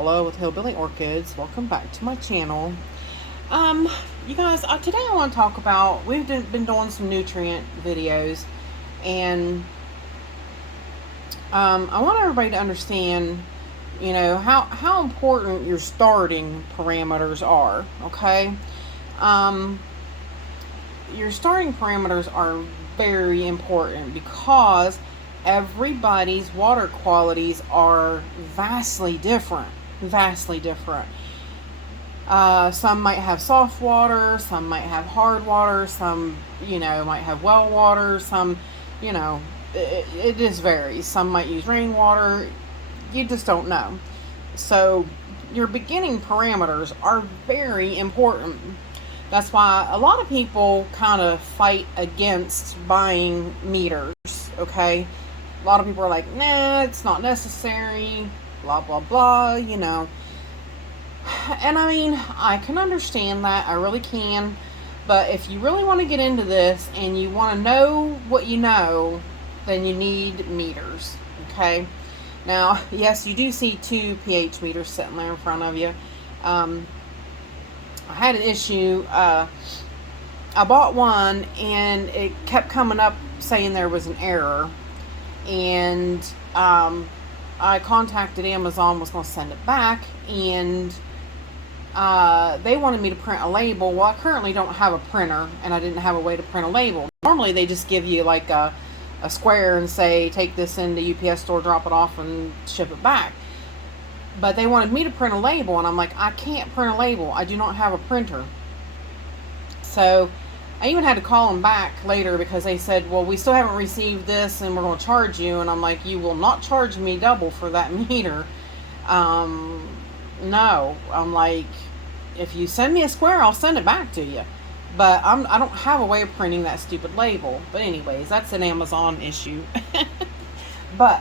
Paula with Hillbilly Orchids. Welcome back to my channel. You guys, today I want to talk about, been doing some nutrient videos, and I want everybody to understand, how important your starting parameters are, okay? Your starting parameters are very important because everybody's water qualities are vastly different. Some might have soft water, some might have hard water, some, might have well water, some, it just varies. Some might use rainwater. You just don't know. So your beginning parameters are very important. That's why a lot of people kind of fight against buying meters, okay? A lot of people are like, nah, it's not necessary, blah, blah, blah, And I mean, I can understand that. I really can. But if you really want to get into this and you want to know what you know, then you need meters, okay? Now, yes, you do see two pH meters sitting there in front of you. I had an issue. I bought one and it kept coming up saying there was an error. And I contacted Amazon, was going to send it back, and they wanted me to print a label. Well, I currently don't have a printer, and I didn't have a way to print a label. Normally, they just give you like a square and say, take this in the UPS store, drop it off, and ship it back. But they wanted me to print a label, and I'm like, I can't print a label. I do not have a printer. So I even had to call them back later because they said, well, we still haven't received this and we're going to charge you. And I'm like, you will not charge me double for that meter. No. I'm like, if you send me a square, I'll send it back to you. But I don't have a way of printing that stupid label. But anyways, that's an Amazon issue. But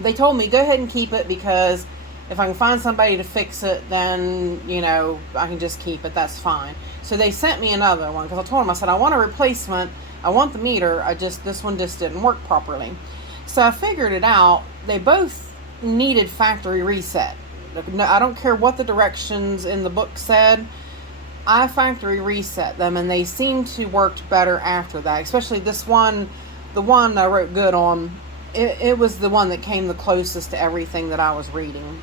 they told me, go ahead and keep it, because if I can find somebody to fix it, then, I can just keep it. That's fine. So they sent me another one, because I told them, I said, I want a replacement. I want the meter. This one just didn't work properly. So I figured it out. They both needed factory reset. I don't care what the directions in the book said. I factory reset them, and they seem to work better after that. Especially this one, the one I wrote good on. It was the one that came the closest to everything that I was reading.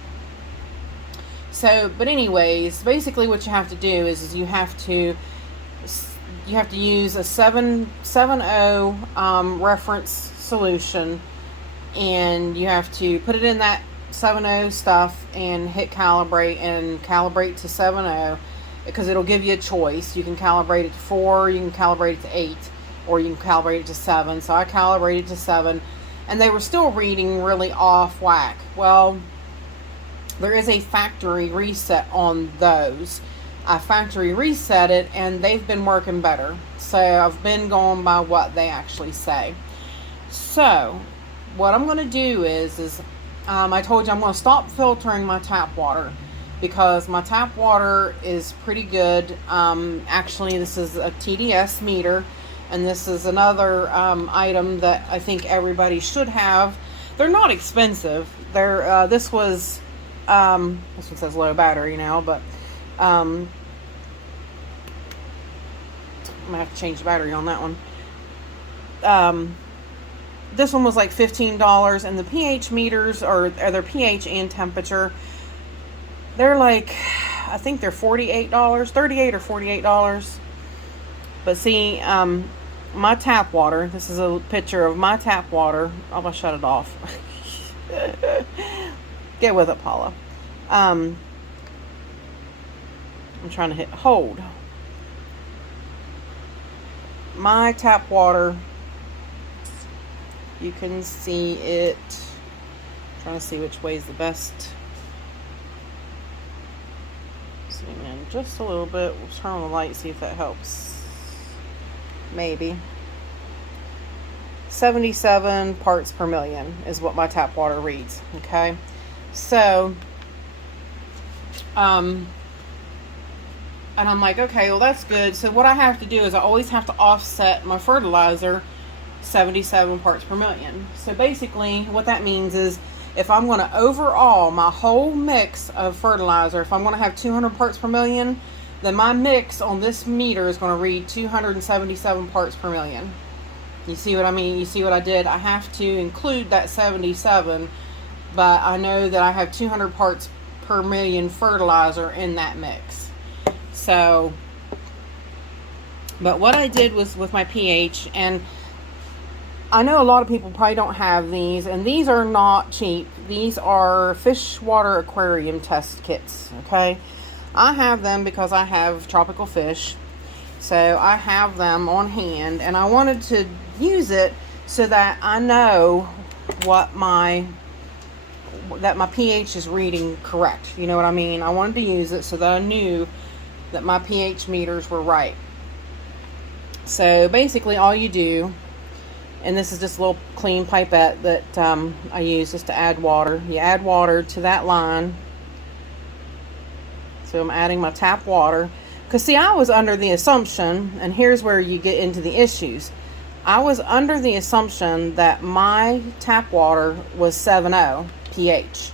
So, but anyways, basically what you have to do is you have to use a 7.0 reference solution, and you have to put it in that 7.0 stuff and hit calibrate and calibrate to 7.0, because it'll give you a choice. You can calibrate it to 4, you can calibrate it to 8, or you can calibrate it to 7. So I calibrated to 7, and they were still reading really off whack. Well, there is a factory reset on those. I factory reset it, and they've been working better. So I've been going by what they actually say. So what I'm going to do is I told you I'm going to stop filtering my tap water, because my tap water is pretty good. Actually, this is a TDS meter, and this is another item that I think everybody should have. They're not expensive. This one says low battery now, but I'm gonna have to change the battery on that one. This one was like $15, and the pH meters, or their pH and temperature, they're like, I think they're $48, $38 or $48. But see, my tap water, this is a picture of my tap water. I'm gonna shut it off. Get with it, Paula. I'm trying to hit hold. My tap water, you can see it. I'm trying to see which way is the best. Zoom in just a little bit. We'll turn on the light, see if that helps. Maybe. 77 parts per million is what my tap water reads. Okay. So, and I'm like, okay, well, that's good. So what I have to do is I always have to offset my fertilizer 77 parts per million. So basically what that means is if I'm going to overall my whole mix of fertilizer, if I'm going to have 200 parts per million, then my mix on this meter is going to read 277 parts per million. You see what I mean? You see what I did? I have to include that 77, but I know that I have 200 parts per million fertilizer in that mix. So, but what I did was with my pH, and I know a lot of people probably don't have these, and these are not cheap. These are fish water aquarium test kits, okay? I have them because I have tropical fish, so I have them on hand, and I wanted to use it so that I know that my pH is reading correct. You know what I mean? I wanted to use it so that I knew that my pH meters were right. So basically all you do, and this is just a little clean pipette that I use just to add water. You add water to that line. So I'm adding my tap water. Because see, I was under the assumption, and here's where you get into the issues. I was under the assumption that my tap water was 7.0 pH.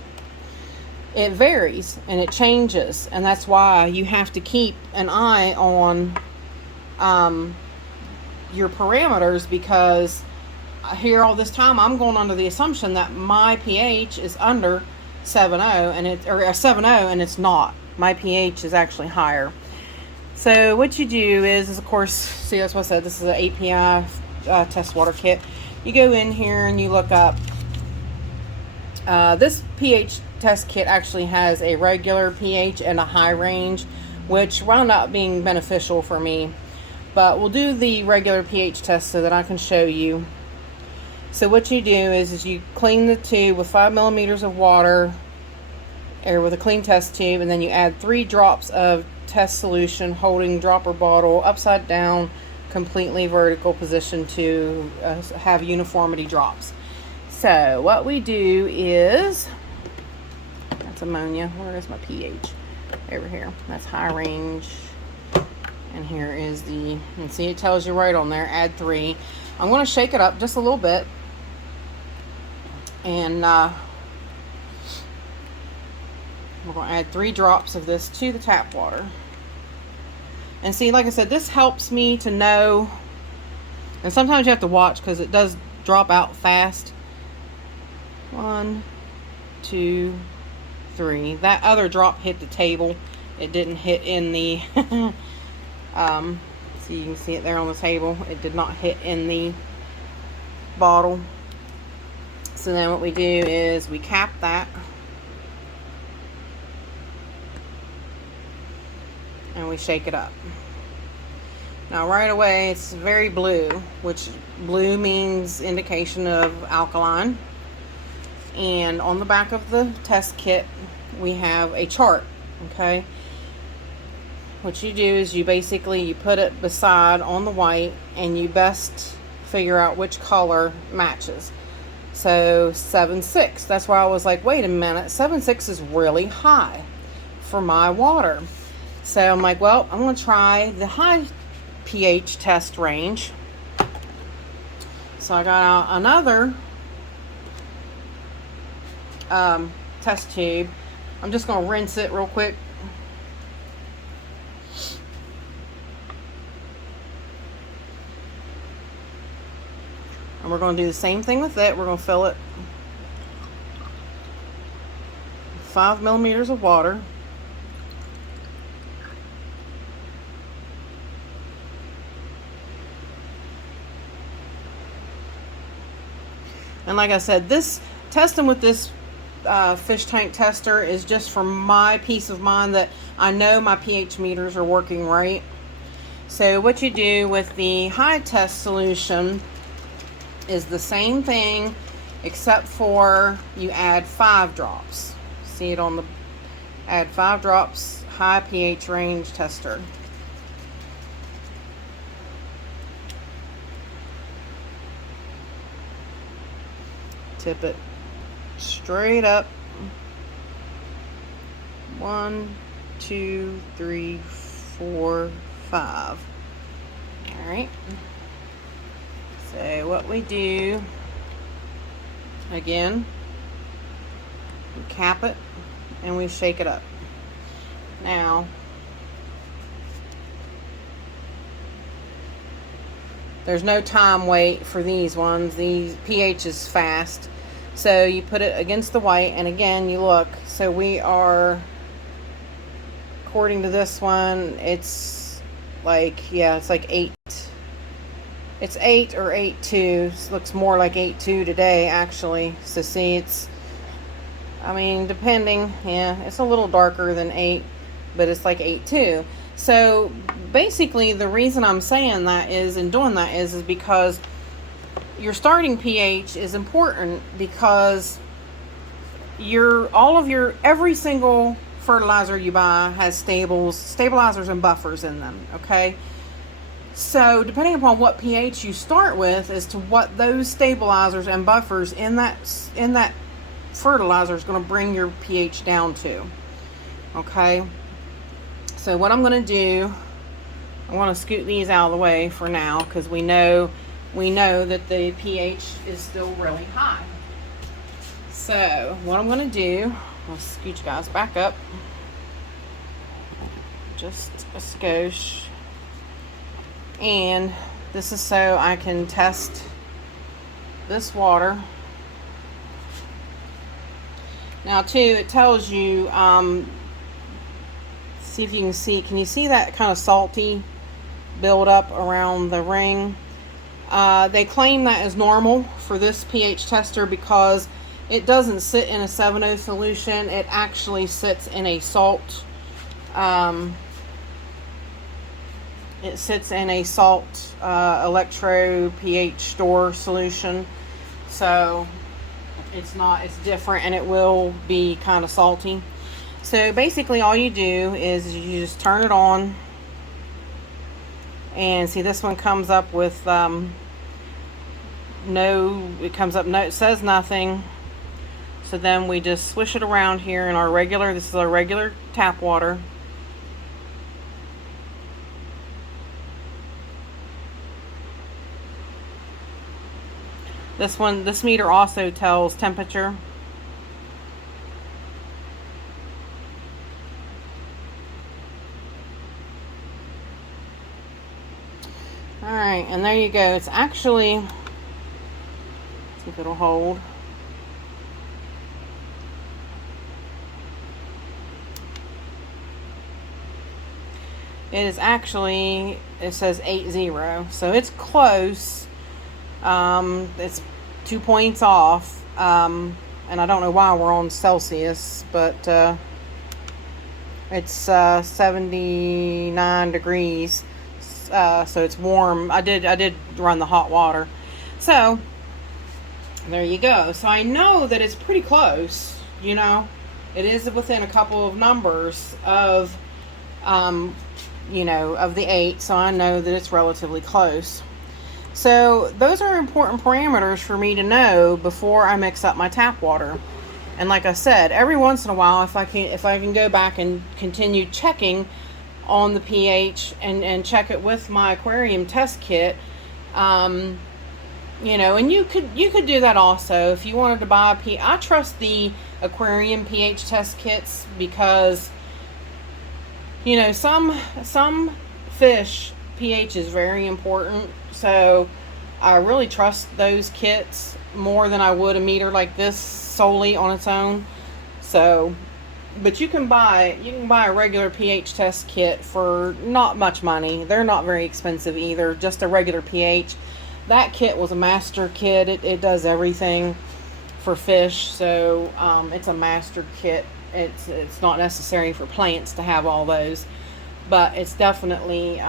It varies and it changes, and that's why you have to keep an eye on your parameters, because here all this time I'm going under the assumption that my pH is under 7.0 and or 7.0, and it's not. My pH is actually higher. So what you do is of course, see, that's what I said, this is an API test water kit. You go in here and you look up, this pH test kit actually has a regular pH and a high range, which wound up being beneficial for me. But we'll do the regular pH test so that I can show you. So what you do is you clean the tube with 5 millimeters of water, or with a clean test tube, and then you add 3 drops of test solution, holding dropper bottle upside down, completely vertical position to have uniformity drops. So what we do is, that's ammonia. Where is my pH? Over here. That's high range. And here is the, and see, it tells you right on there, add 3. I'm going to shake it up just a little bit. And we're going to add 3 drops of this to the tap water. And see, like I said, this helps me to know, and sometimes you have to watch because it does drop out fast. 1, 2, 3. That other drop hit the table. It didn't hit in the so you can see it there on the table. It did not hit in the bottle. So then what we do is we cap that, and we shake it up. Now right away it's very blue, which blue means indication of alkaline. And on the back of the test kit we have a chart, okay? What you do is you basically put it beside on the white, and you best figure out which color matches. So 7.6, that's why I was like, wait a minute, 7.6 is really high for my water. So I'm like, well, I'm going to try the high pH test range. So I got out another test tube. I'm just going to rinse it real quick. And we're going to do the same thing with it. We're going to fill it 5 millimeters of water. And like I said, this testing with this fish tank tester is just for my peace of mind that I know my pH meters are working right. So what you do with the high test solution is the same thing, except for you add 5 drops. See it on the, add 5 drops, high pH range tester. Tip it straight up. 1, 2, 3, 4, 5. All right. So what we do, again, We cap it and we shake it up. Now, there's no time wait for these ones. These pH is fast. So you put it against the white, and again you look. So we are, according to this one, it's like, yeah, it's like 8. It's 8 or 8.2. It looks more like 8.2 today, actually. So see, it's, I mean, depending, yeah, it's a little darker than 8, but it's like 8.2. So basically the reason I'm saying that is, and doing that is because your starting pH is important, because every single fertilizer you buy has stabilizers and buffers in them, okay? So depending upon what pH you start with as to what those stabilizers and buffers in that fertilizer is going to bring your pH down to, okay? So what I'm going to do, I want to scoot these out of the way for now, because we know that the pH is still really high. So what I'm going to do, I'll scoot you guys back up just a skosh, and this is so I can test this water. Now too, it tells you, see if you can see, can you see that kind of salty build up around the ring? They claim that is normal for this pH tester because it doesn't sit in a 7.0 solution. It actually sits in a salt. It sits in a salt electro pH store solution. So it's different, and it will be kind of salty. So basically all you do is you just turn it on, and see, this one comes up with it says nothing. So then we just swish it around here in this is our regular tap water. This meter also tells temperature. Alright, and there you go. It's actually, let's see if it'll hold. It is actually, it says 8.0, so it's close. It's 2 points off, and I don't know why we're on Celsius, but it's 79 degrees, so it's warm. I did run the hot water, so there you go. So I know that it's pretty close. You know, it is within a couple of numbers of of the 8, so I know that it's relatively close. So those are important parameters for me to know before I mix up my tap water. And like I said, every once in a while, if I can go back and continue checking on the pH and check it with my aquarium test kit, and you could do that also if you wanted to buy I trust the aquarium pH test kits, because some fish pH is very important. So I really trust those kits more than I would a meter like this solely on its own. So, but you can buy a regular pH test kit for not much money. They're not very expensive either. Just a regular pH. That kit was a master kit. It does everything for fish. So it's a master kit. It's not necessary for plants to have all those, but it's definitely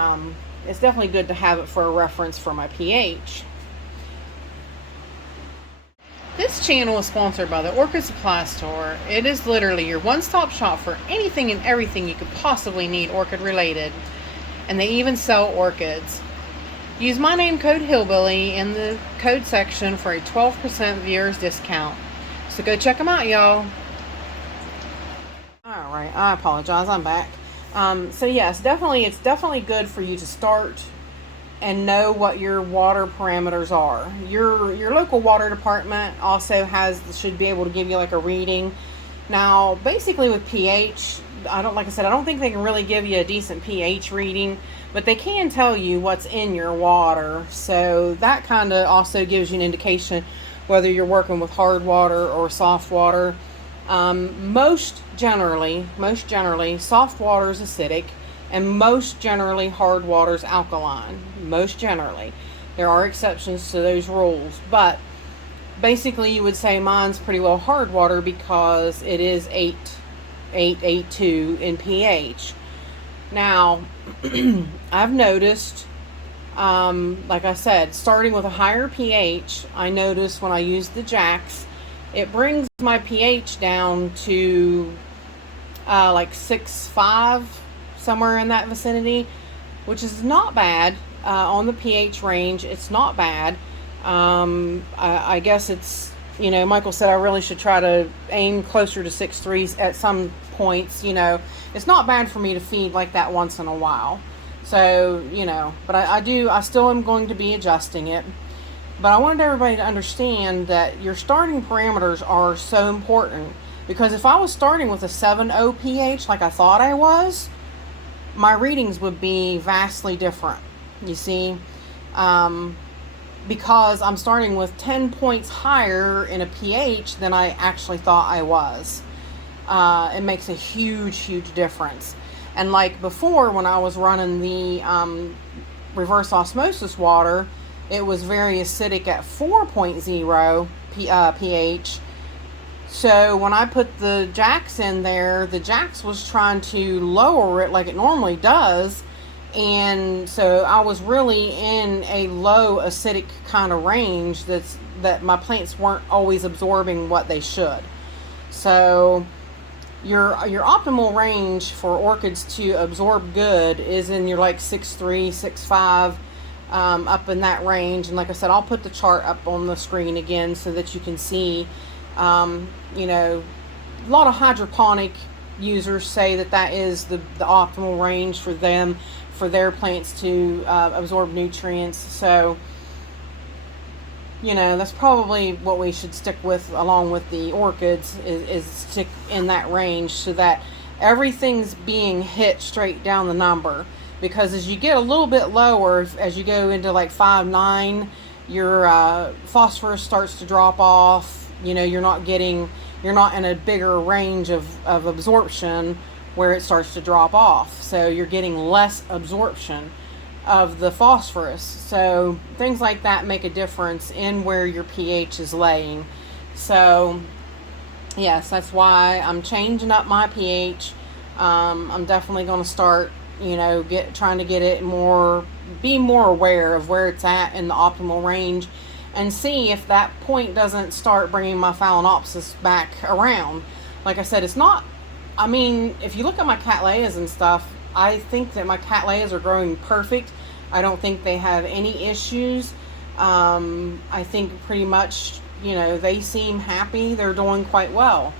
good to have it for a reference for my pH. This channel is sponsored by the Orchid Supply Store. It is literally your one-stop shop for anything and everything you could possibly need orchid related, and they even sell orchids. Use my name code Hillbilly in the code section for a 12% viewers discount. So go check them out, y'all. Alright, I apologize, I'm back. So yes, it's definitely good for you to start and know what your water parameters are. Your local water department also should be able to give you like a reading. Now, basically with pH, like I said, I don't think they can really give you a decent pH reading, but they can tell you what's in your water. So that kind of also gives you an indication whether you're working with hard water or soft water. Most generally, soft water is acidic, and most generally hard water is alkaline. Most generally. There are exceptions to those rules, but basically you would say mine's pretty well hard water because it is 8.2 in pH. Now, I've noticed, like I said, starting with a higher pH, I notice when I use the Jacks, it brings my pH down to like 6.5, somewhere in that vicinity, which is not bad. On the pH range, it's not bad. I guess it's, Michael said I really should try to aim closer to 6.3 at some points. It's not bad for me to feed like that once in a while. So, but I still am going to be adjusting it. But I wanted everybody to understand that your starting parameters are so important, because if I was starting with a 7.0 pH like I thought I was, my readings would be vastly different, you see, because I'm starting with 10 points higher in a pH than I actually thought I was. It makes a huge difference. And like before, when I was running the reverse osmosis water, it was very acidic at 4.0 pH. So when I put the Jacks in there, the Jacks was trying to lower it like it normally does. And so I was really in a low acidic kind of range that my plants weren't always absorbing what they should. So your optimal range for orchids to absorb good is in your like 6.3, 6.5, up in that range. And like I said, I'll put the chart up on the screen again so that you can see. A lot of hydroponic users say that is the optimal range for them, for their plants to absorb nutrients. So, that's probably what we should stick with along with the orchids, is stick in that range so that everything's being hit straight down the number. Because as you get a little bit lower, as you go into like 5.9, your phosphorus starts to drop off. You're not in a bigger range of absorption where it starts to drop off. So you're getting less absorption of the phosphorus. So things like that make a difference in where your pH is laying. So yes, that's why I'm changing up my pH. I'm definitely going to start, trying to get it be more aware of where it's at in the optimal range, and see if that point doesn't start bringing my Phalaenopsis back around. Like I said, it's not, if you look at my Cattleyas and stuff, I think that my Cattleyas are growing perfect. I don't think they have any issues. I think pretty much, they seem happy. They're doing quite well.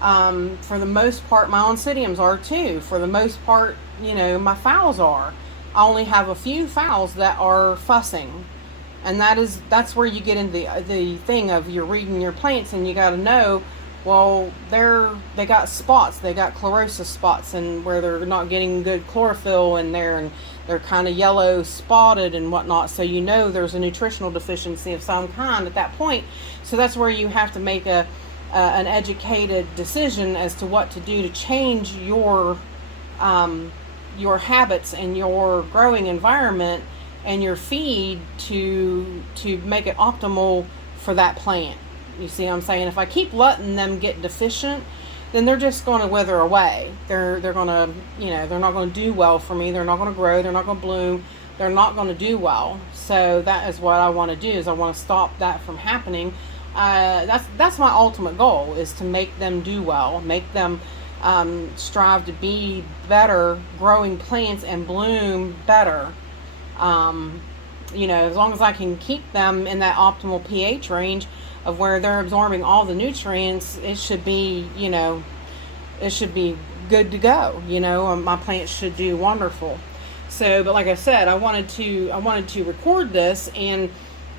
For the most part, my Oncidiums are too. For the most part, my phals are. I only have a few phals that are fussing. And that's where you get into the thing of you're reading your plants, and you got to know, well, they got spots, they got chlorosis spots, and where they're not getting good chlorophyll in there, and they're kind of yellow spotted and whatnot. So there's a nutritional deficiency of some kind at that point. So that's where you have to make an educated decision as to what to do to change your habits and your growing environment and your feed to make it optimal for that plant. You see what I'm saying? If I keep letting them get deficient, then they're just going to wither away. They're going to, they're not going to do well for me. They're not going to grow. They're not going to bloom. They're not going to do well. So that is what I want to do, is I want to stop that from happening. That's my ultimate goal, is to make them do well, make them strive to be better growing plants and bloom better. As long as I can keep them in that optimal pH range of where they're absorbing all the nutrients, it should be, it should be good to go. My plants should do wonderful. So, but like I said, I wanted to record this and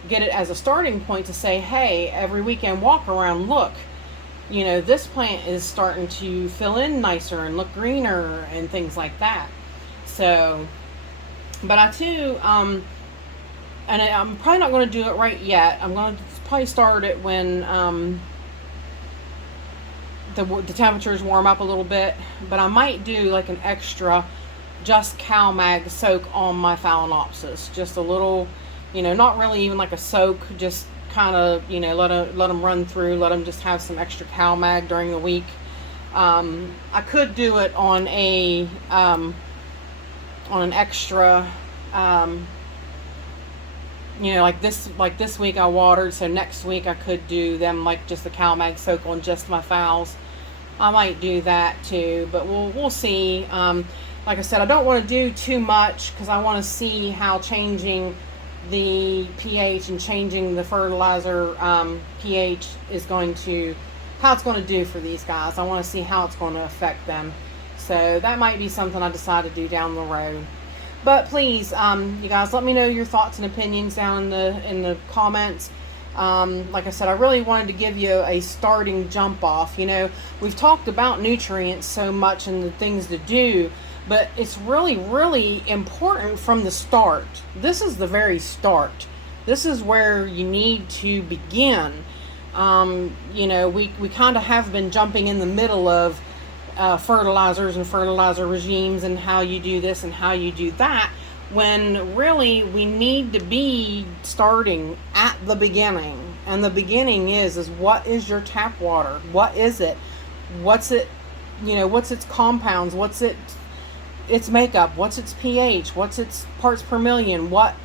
get it as a starting point to say, hey, every weekend walk around, look, this plant is starting to fill in nicer and look greener and things like that. So, but I too, and I'm probably not going to do it right yet. I'm going to probably start it when the temperatures warm up a little bit. But I might do like an extra just CalMag soak on my Phalaenopsis. Just a little, not really even like a soak, just kind of, let them run through, let them just have some extra CalMag during the week. I could do it on an extra, like this week I watered, so next week I could do them like just the CalMag soak on just my phals. I might do that too, but we'll see. Like I said, I don't want to do too much because I want to see how changing the pH and changing the fertilizer pH is going to, how it's going to do for these guys. I want to see how it's going to affect them. So that might be something I decide to do down the road. But please, you guys, let me know your thoughts and opinions down in the comments. Like I said, I really wanted to give you a starting jump off. We've talked about nutrients so much and the things to do, but it's really, really important from the start. This is the very start. This is where you need to begin. We kind of have been jumping in the middle of fertilizers and fertilizer regimes and how you do this and how you do that, when really we need to be starting at the beginning. And the beginning is what is your tap water? What is it? What's it, what's its compounds? What's its makeup? What's its pH? What's its parts per million? What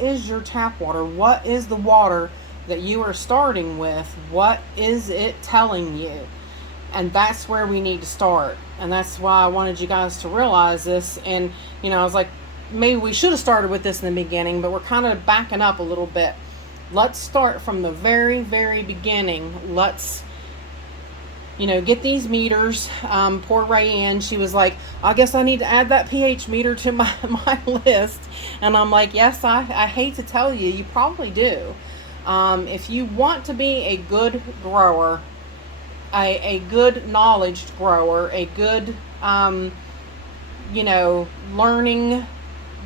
is your tap water? What is the water that you are starting with? What is it telling you? And that's where we need to start. And that's why I wanted you guys to realize this. And, I was like, maybe we should have started with this in the beginning, but we're kind of backing up a little bit. Let's start from the very, very beginning. Let's, get these meters. Poor Rayanne, she was like, I guess I need to add that pH meter to my list. And I'm like, yes, I hate to tell you, you probably do. If you want to be a good grower, a good knowledge grower, a good, learning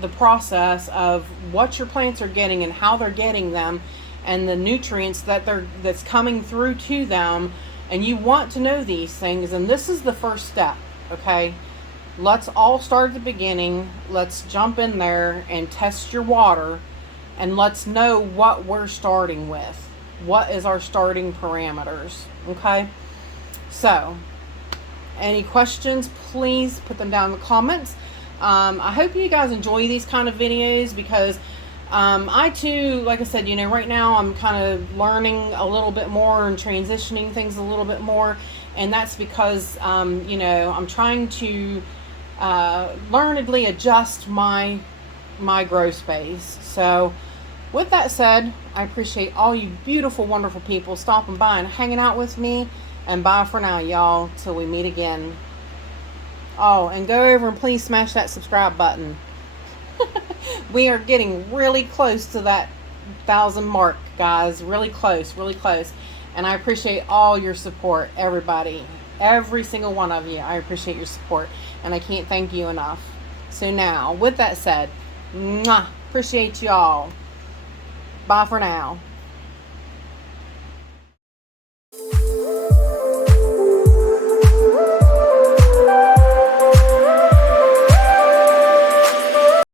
the process of what your plants are getting and how they're getting them and the nutrients that's coming through to them, and you want to know these things, and this is the first step. Okay, let's all start at the beginning. Let's jump in there and test your water, and let's know what we're starting with. What is our starting parameters? Okay, so any questions, please put them down in the comments. I hope you guys enjoy these kind of videos because I too, like I said, right now I'm kind of learning a little bit more and transitioning things a little bit more. And that's because, I'm trying to learnedly adjust my grow space. So with that said, I appreciate all you beautiful, wonderful people stopping by and hanging out with me. And bye for now, y'all, till we meet again. Oh, and go over and please smash that subscribe button. We are getting really close to that 1,000 mark, guys. Really close, really close. And I appreciate all your support, everybody. Every single one of you. I appreciate your support. And I can't thank you enough. So now, with that said, appreciate y'all. Bye for now.